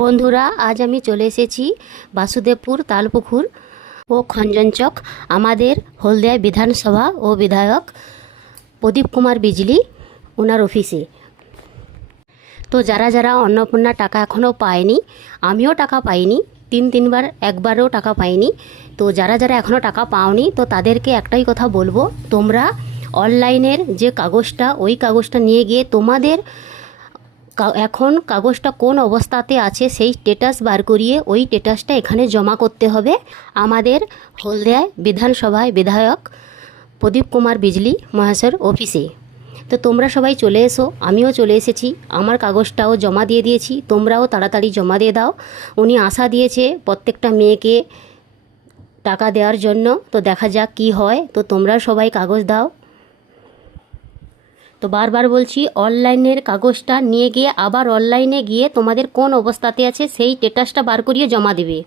বন্ধুরা, আজ আমি চলে এসেছি বাসুদেবপুর তালপুকুর ও খঞ্জনচক আমাদের হলদিয়া বিধানসভা ও বিধায়ক প্রদীপ কুমার বিজলি ওনার অফিসে। তো যারা যারা অন্নপূর্ণা টাকা এখনও পায়নি, আমিও টাকা পাইনি, তিনবার একবারও টাকা পাইনি। তো যারা যারা এখনও টাকা পাওনি, তো তাদেরকে একটাই কথা বলবো, তোমরা অনলাইনের যে কাগজটা, ওই কাগজটা নিয়ে গিয়ে তোমাদের এখন কাগজটা কোন অবস্থাতে আছে সেই স্ট্যাটাস বার করিয়ে ওই স্ট্যাটাসটা এখানে জমা করতে হবে আমাদের হলদিয়া বিধানসভায় বিধায়ক প্রদীপ কুমার বিজলি মহাশয়ের অফিসে। তো তোমরা সবাই চলে এসো, আমিও চলে এসেছি, আমার কাগজটাও জমা দিয়ে দিয়েছি, তোমরাও তাড়াতাড়ি জমা দিয়ে দাও। উনি আশা দিয়েছে প্রত্যেকটা মেয়েকে টাকা দেওয়ার জন্য, তো দেখা যাক কি হয়। তো তোমরা সবাই কাগজ দাও। তো বারবার বলছি, অনলাইনের কাগজটা নিয়ে গিয়ে আবার অনলাইনে গিয়ে তোমাদের কোন অবস্থাতে আছে সেই স্ট্যাটাসটা বার করিয়ে জমা দেবে।